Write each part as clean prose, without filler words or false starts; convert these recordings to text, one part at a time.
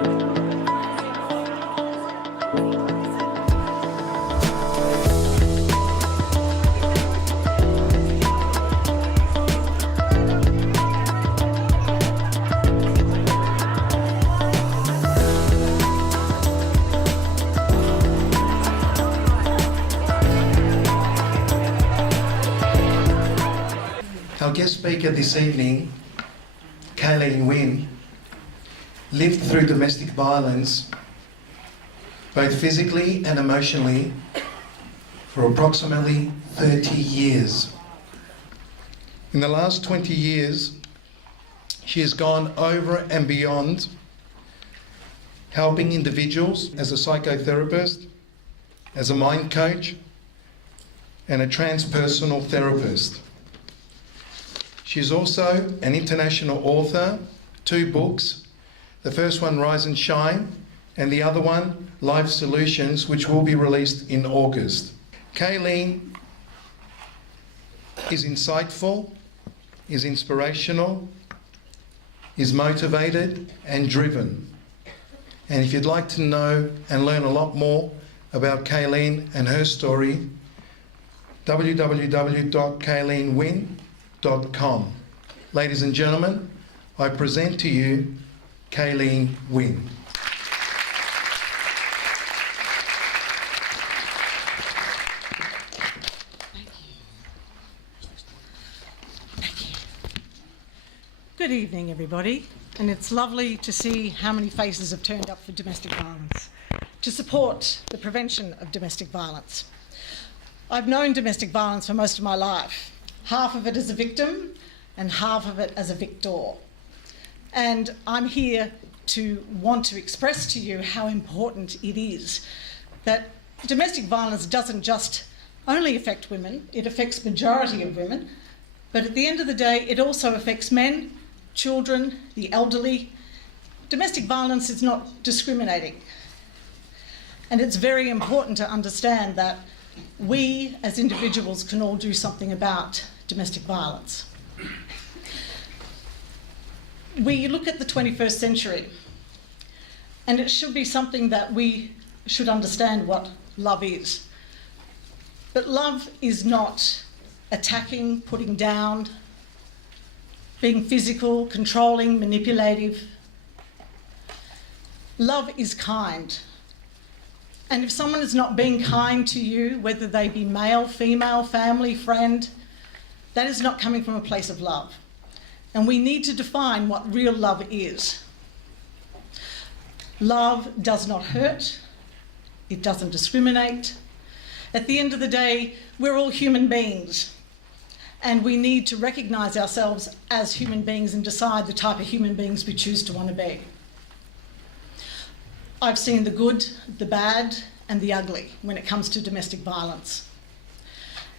Our guest speaker this evening, Kaylene Wynn, lived through domestic violence, both physically and emotionally, for approximately 30 years. In the last 20 years, she has gone over and beyond helping individuals as a psychotherapist, as a mind coach, and a transpersonal therapist. She's also an international author, 2 books. The first one, Rise and Shine, and the other one, Life Solutions, which will be released in August. Kaylene is insightful, is inspirational, is motivated and driven. And if you'd like to know and learn a lot more about Kaylene and her story, www.kaylenewynn.com. Ladies and gentlemen, I present to you Kaylene Wynn. Good evening, everybody, and it's lovely to see how many faces have turned up for domestic violence, to support the prevention of domestic violence. I've known domestic violence for most of my life, half of it as a victim and half of it as a victor. And I'm here to want to express to you how important it is that domestic violence doesn't just only affect women, it affects the majority of women, but at the end of the day, it also affects men, children, the elderly. Domestic violence is not discriminating. And it's very important to understand that we as individuals can all do something about domestic violence. We look at the 21st century, and it should be something that we should understand what love is. But love is not attacking, putting down, being physical, controlling, manipulative. Love is kind. And if someone is not being kind to you, whether they be male, female, family, friend, that is not coming from a place of love. And we need to define what real love is. Love does not hurt. It doesn't discriminate. At the end of the day, we're all human beings. And we need to recognise ourselves as human beings and decide the type of human beings we choose to want to be. I've seen the good, the bad, and the ugly when it comes to domestic violence.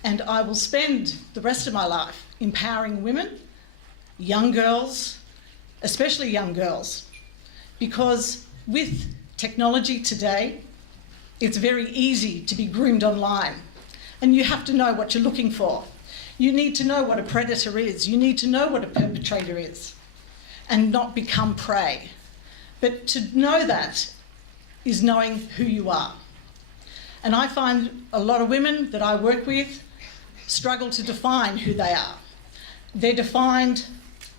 And I will spend the rest of my life empowering women, young girls, especially young girls, because with technology today, it's very easy to be groomed online. And you have to know what you're looking for. You need to know what a predator is. You need to know what a perpetrator is and not become prey. But to know that is knowing who you are. And I find a lot of women that I work with struggle to define who they are. They're defined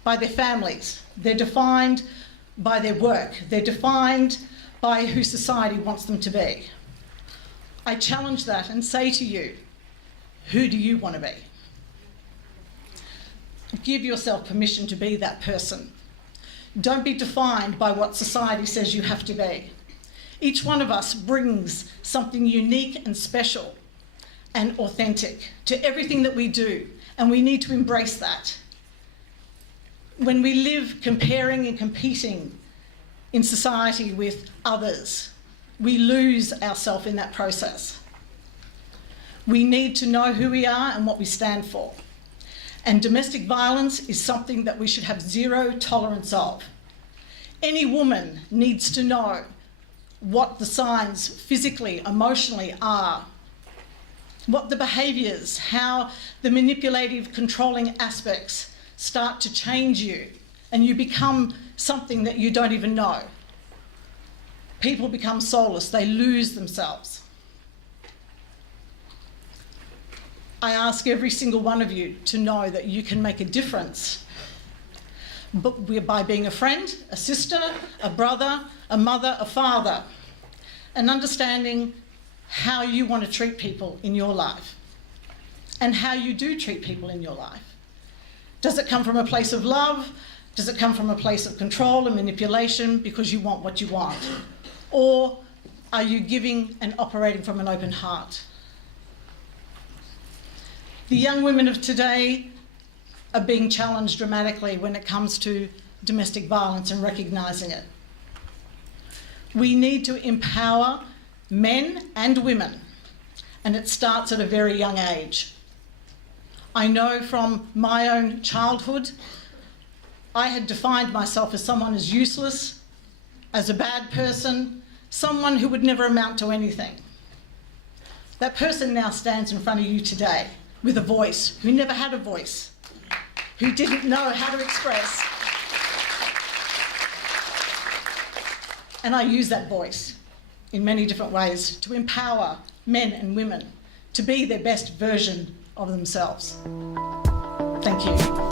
by their families. They're defined by their work. They're defined by who society wants them to be. I challenge that and say to you, who do you want to be? Give yourself permission to be that person. Don't be defined by what society says you have to be. Each one of us brings something unique and special and authentic to everything that we do, and we need to embrace that. When we live comparing and competing in society with others, we lose ourselves in that process. We need to know who we are and what we stand for. And domestic violence is something that we should have zero tolerance of. Any woman needs to know what the signs physically, emotionally are, what the behaviours, how the manipulative, controlling aspects start to change you and you become something that you don't even know. People become soulless, they lose themselves. I ask every single one of you to know that you can make a difference by being a friend, a sister, a brother, a mother, a father, and understanding how you want to treat people in your life and how you do treat people in your life. Does it come from a place of love? Does it come from a place of control and manipulation because you want what you want? Or are you giving and operating from an open heart? The young women of today are being challenged dramatically when it comes to domestic violence and recognising it. We need to empower men and women, and it starts at a very young age. I know from my own childhood, I had defined myself as someone as useless, as a bad person, someone who would never amount to anything. That person now stands in front of you today with a voice, who never had a voice, who didn't know how to express. And I use that voice in many different ways to empower men and women to be their best version of themselves. Thank you.